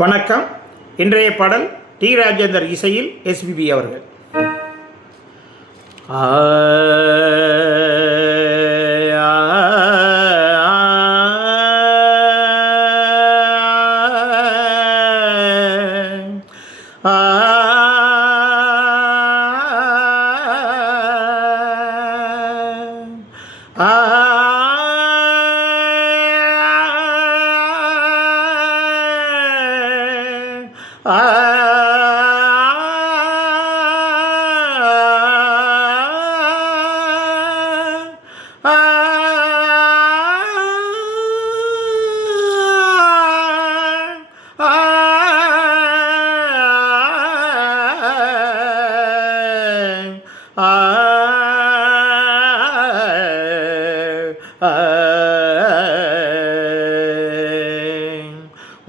வணக்கம். இன்றைய பாடல் டி ராஜேந்தர் இசையில் எஸ்பிபி அவர்கள்.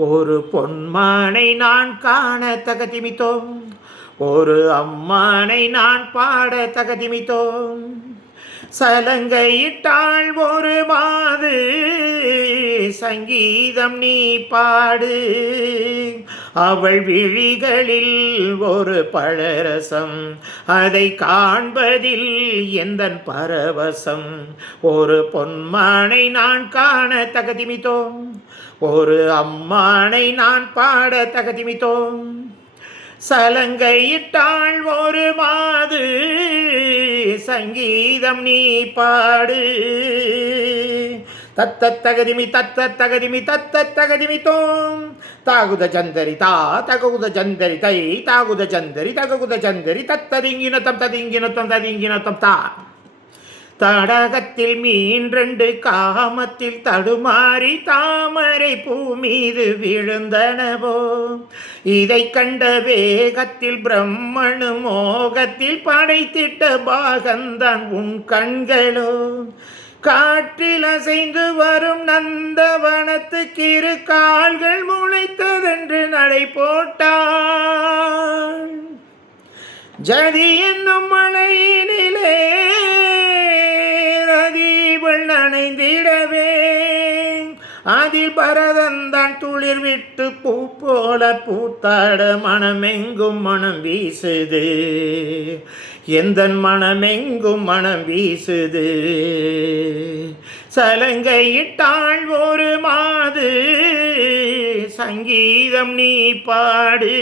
ஒரு பொன்மானை நான் காண தகதிமித்தோம், ஒரு அம்மானை நான் பாட தகதிமித்தோம். சலங்கையிட்டாள் ஒரு மாது, சங்கீதம் நீ பாடு. அவள் விழிகளில் ஒரு பழரசம், அதை காண்பதில் எந்தன் பரவசம். ஒரு பொன்மானை நான் காண தகதிமித்தோம், ஒரு அம்மானை நான் பாட தகதிமித்தோம். சலங்கையிட்டாள் ஒரு மாது, சங்கீதம் நீ பாடு. தத்தத்தகதிமி தத்தத்தகதிமி தத்தத்தகதிமித்தோம். தாகுத சந்தரி தா தகுத சந்தரி தை தாகுத சந்தரி தகுத சந்தரி தத்ததிங்கினத்தம் ததிங்கினத்தம் ததிங்கினத்தம் தா. தடாகத்தில் மீன் ரெண்டு காமத்தில் தடுமாறி தாமரை பூ மீது விழுந்தனவோ. இதை கண்ட வேகத்தில் பிரம்மணு மோகத்தில் படைத்திட்ட பாகந்தான் உன் கண்களோ. காற்றில் அசைந்து வரும் நந்தவனத்துக்கு இரு கால்கள் முளைத்ததென்று நடை போட்டாள். ஜதி என்னும் மழையினிலே நனைந்திடவே, அதில் பரதந்தான் துளிர் விட்டு பூ போல பூத்தாட மனமெங்கும் மனம் வீசுது, எந்தன் மனமெங்கும் மனம் வீசுது. சலங்கையிட்டாள் ஒரு மாது, சங்கீதம் நீ பாடு.